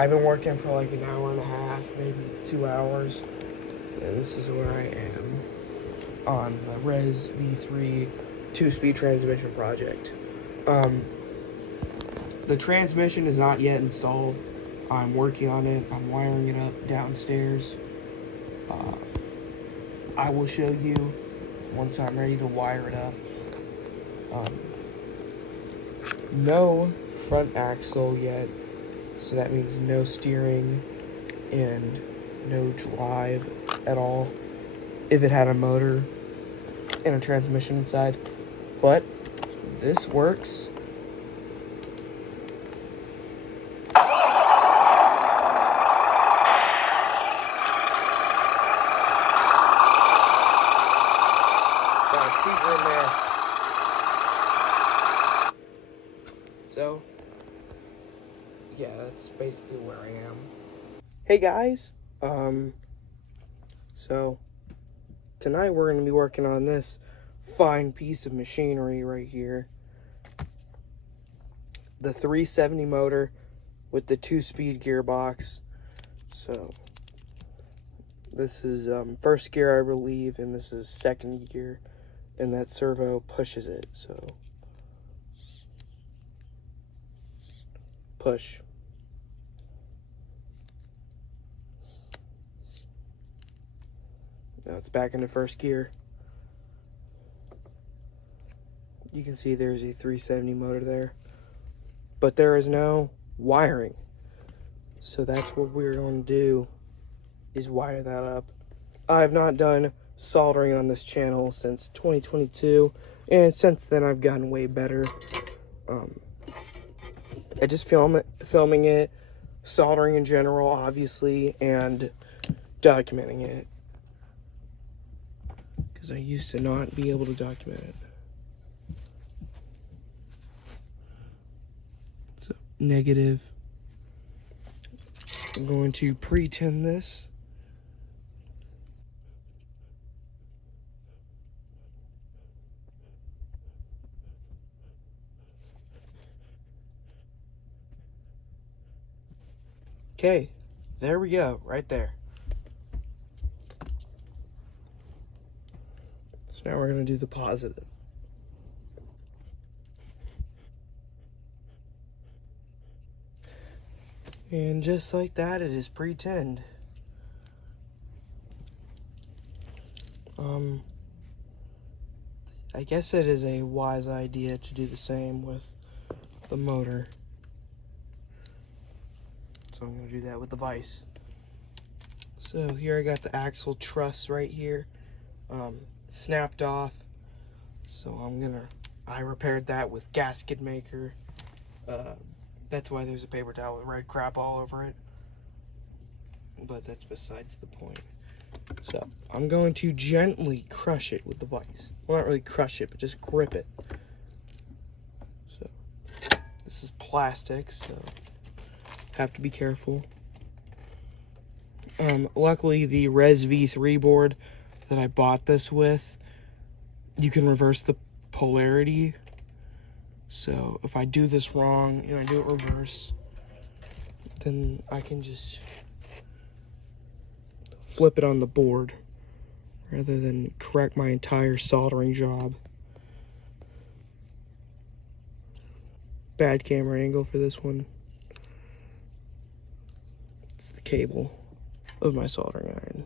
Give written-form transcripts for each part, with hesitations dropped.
I've been working for like an hour and a half, maybe 2 hours, and this is where I am on the Res V3 2-speed transmission project. The transmission is not yet installed. I'm working on it. I'm wiring it up downstairs. I will show you once I'm ready to wire it up. No front axle yet, so that means no steering and no drive at all if it had a motor and a transmission inside. But this works. Got a speaker in there. So, yeah, that's basically where I am. Hey guys, so tonight we're going to be working on this fine piece of machinery right here. The 370 motor with the 2-speed gearbox. So this is first gear, I believe, and this is second gear, and that servo pushes it. So push. Now it's back into first gear. You can see there's a 370 motor there, but there is no wiring. So that's what we're going to do, is wire that up. I have not done soldering on this channel since 2022, and since then I've gotten way better. I just filming it, soldering in general, obviously, and documenting it, because I used to not be able to document it. So, negative. I'm going to pre-tin this. Okay, there we go, right there. So now we're going to do the positive. And just like that, it is pre-tinned. I guess it is a wise idea to do the same with the motor. So I'm going to do that with the vise. So here I got the axle truss right here, snapped off. So I repaired that with gasket maker. That's why there's a paper towel with red crap all over it. But that's besides the point. So I'm going to gently crush it with the vise. Well, not really crush it, but just grip it. So this is plastic, so have to be careful. Luckily, the Res V3 board that I bought this with, you can reverse the polarity. So if I do this wrong and I do it reverse, then I can just flip it on the board rather than correct my entire soldering job. Bad camera angle for this one. It's the cable of my soldering iron.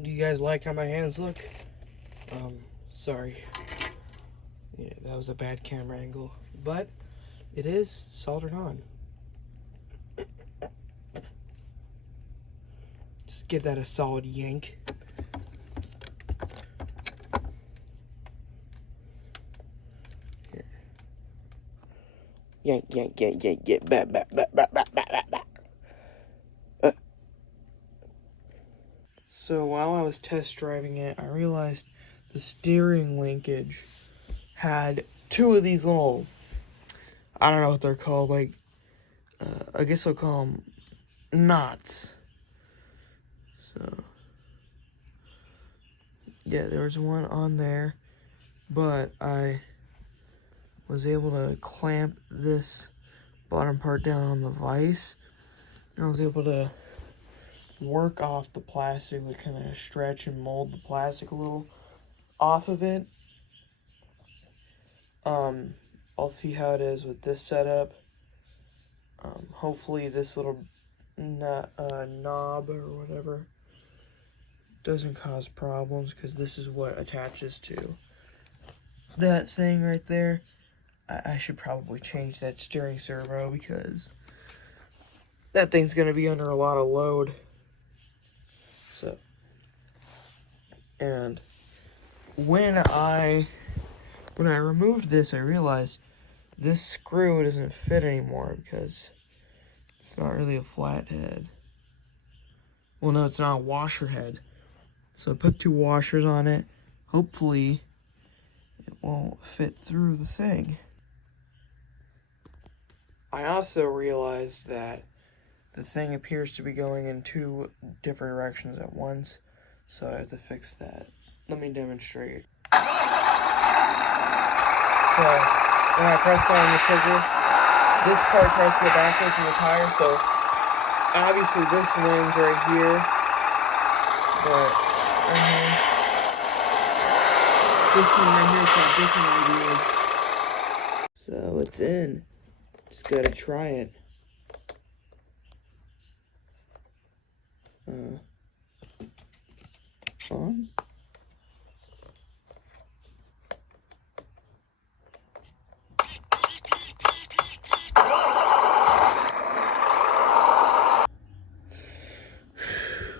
Do you guys like how my hands look? Sorry. Yeah, that was a bad camera angle, but it is soldered on. Just give that a solid yank. Here. Yank, yank, yank, yank, yank, back, back, back, back, back, back, back. So while I was test driving it, I realized the steering linkage had two of these little, I don't know what they're called, like, I guess I'll call them knots. So, Yeah, there was one on there, but I was able to clamp this bottom part down on the vise. And I was able to work off the plastic, like kind of stretch and mold the plastic a little off of it. I'll see how it is with this setup. Hopefully this little knob or whatever doesn't cause problems, because this is what attaches to that thing right there. I should probably change that steering servo, because that thing's going to be under a lot of load. So, and when I removed this, I realized this screw doesn't fit anymore, because it's not really a flat head. Well, no, it's not a washer head. So I put 2 washers on it. Hopefully it won't fit through the thing. I also realized that the thing appears to be going in 2 different directions at once, so I have to fix that. Let me demonstrate. So when I press on the trigger, this part tries to go backwards in the tire, so obviously this wing's right here, but this one right here is got different ideas. So it's in. Just gotta try it. On.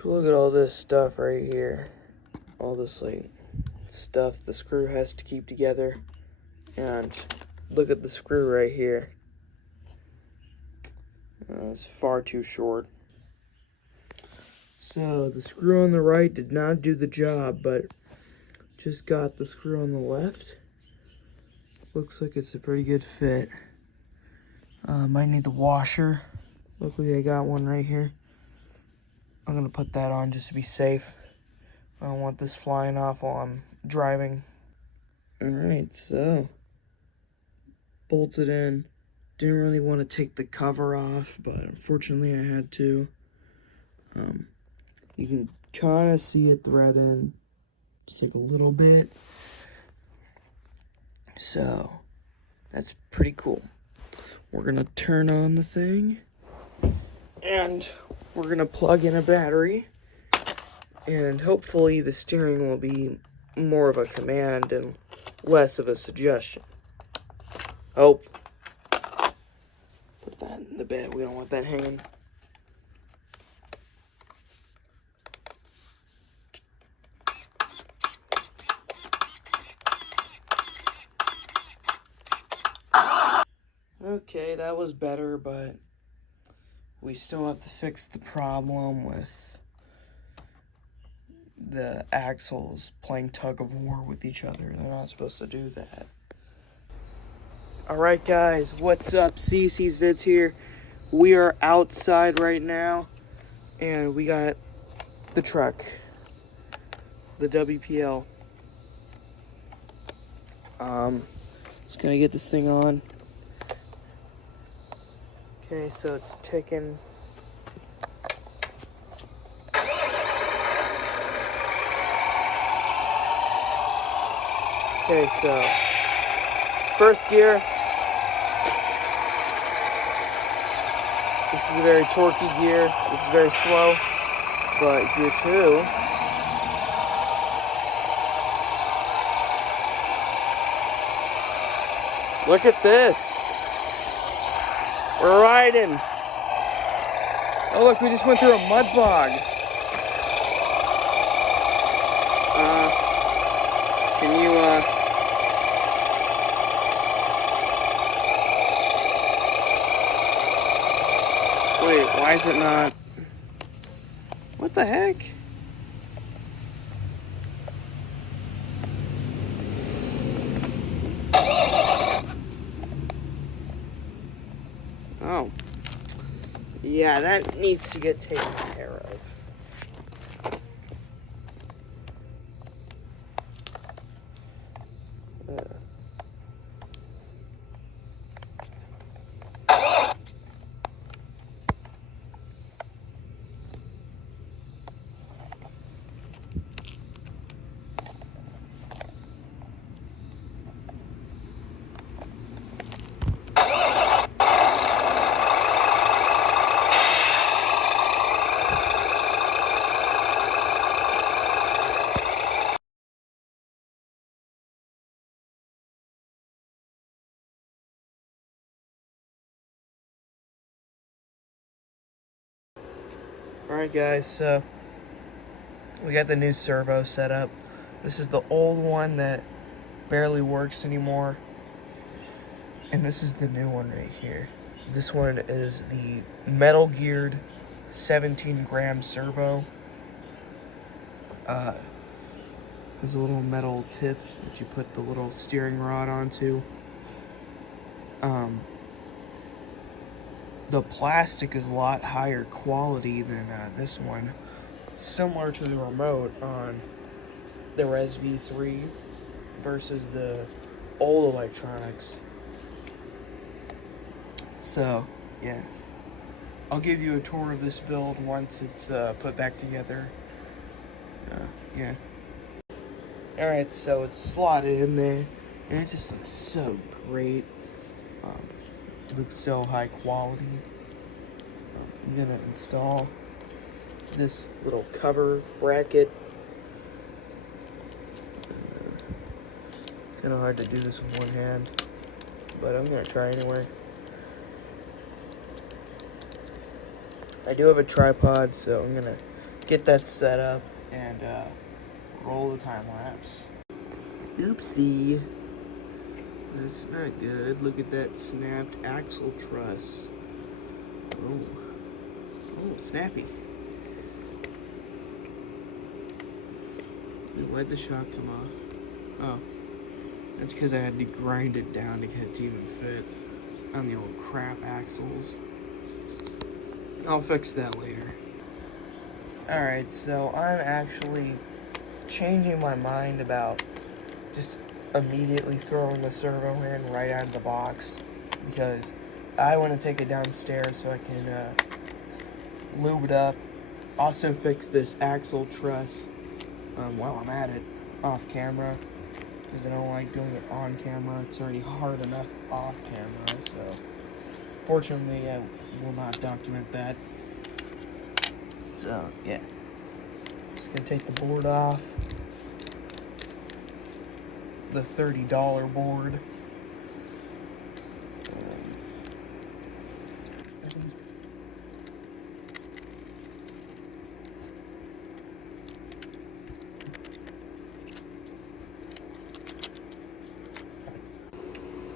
Look at all this stuff right here. All this like stuff the screw has to keep together. And look at the screw right here. It's far too short. So the screw on the right did not do the job, but just got the screw on the left. Looks like it's a pretty good fit. Might need the washer. Luckily I got one right here. I'm gonna put that on just to be safe. I don't want this flying off while I'm driving. Alright, so bolted in. Didn't really want to take the cover off, but unfortunately I had to. You can kind of see it threading, just like a little bit. So that's pretty cool. We're gonna turn on the thing, and we're gonna plug in a battery, and hopefully the steering will be more of a command and less of a suggestion. Oh, put that in the bed. We don't want that hanging. Okay, that was better, but we still have to fix the problem with the axles playing tug of war with each other. They're not supposed to do that. Alright guys, what's up? CC's Vids here. We are outside right now, and we got the truck, the WPL. Just gonna get this thing on. Okay, so it's ticking. Okay, so first gear. This is a very torquey gear. This is very slow. But gear 2. Look at this. We're riding. Oh look, we just went through a mud bog. Can you wait, why is it not? What the heck? Oh. Yeah, that needs to get taken care of. Alright guys, so we got the new servo set up. This is the old one that barely works anymore. And this is the new one right here. This one is the metal geared 17-gram servo. There's a little metal tip that you put the little steering rod onto. The plastic is a lot higher quality than this one. Similar to the remote on the Res V3 versus the old electronics. So, yeah. I'll give you a tour of this build once it's put back together. Yeah. Alright, so it's slotted in there, and it just looks so great. It looks so high quality. I'm gonna install this little cover bracket. Kind of hard to do this with one hand, but I'm gonna try anyway. I do have a tripod, so I'm gonna get that set up and roll the time lapse. Oopsie. That's not good. Look at that snapped axle truss. Oh, snappy. Why'd the shock come off? Oh, that's because I had to grind it down to get it to even fit on the old crap axles. I'll fix that later. Alright, so I'm actually changing my mind about just immediately throwing the servo in right out of the box, because I want to take it downstairs so I can lube it up. Also fix this axle truss while I'm at it off camera, because I don't like doing it on camera. It's already hard enough off camera, so fortunately I will not document that. So yeah, just gonna take the board off. The $30 board.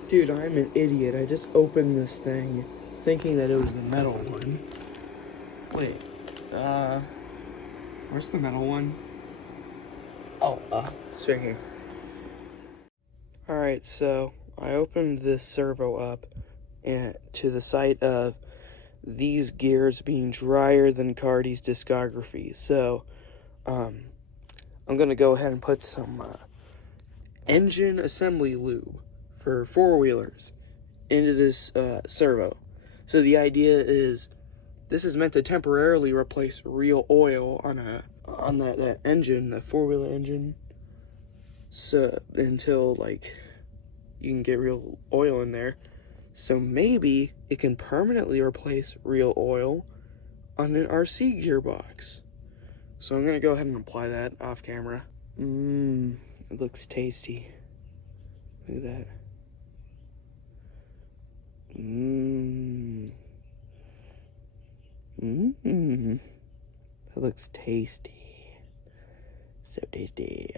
Dude, I'm an idiot. I just opened this thing thinking that it was the metal one. Wait, where's the metal one? Oh, it's right here. Alright, so I opened this servo up to the site of these gears being drier than Cardi's discography. So, I'm going to go ahead and put some engine assembly lube for four-wheelers into this servo. So the idea is this is meant to temporarily replace real oil on that engine, the four-wheeler engine. So until like you can get real oil in there, so maybe it can permanently replace real oil on an RC gearbox. So I'm gonna go ahead and apply that off camera. It looks tasty. Look at that. That looks tasty. So tasty.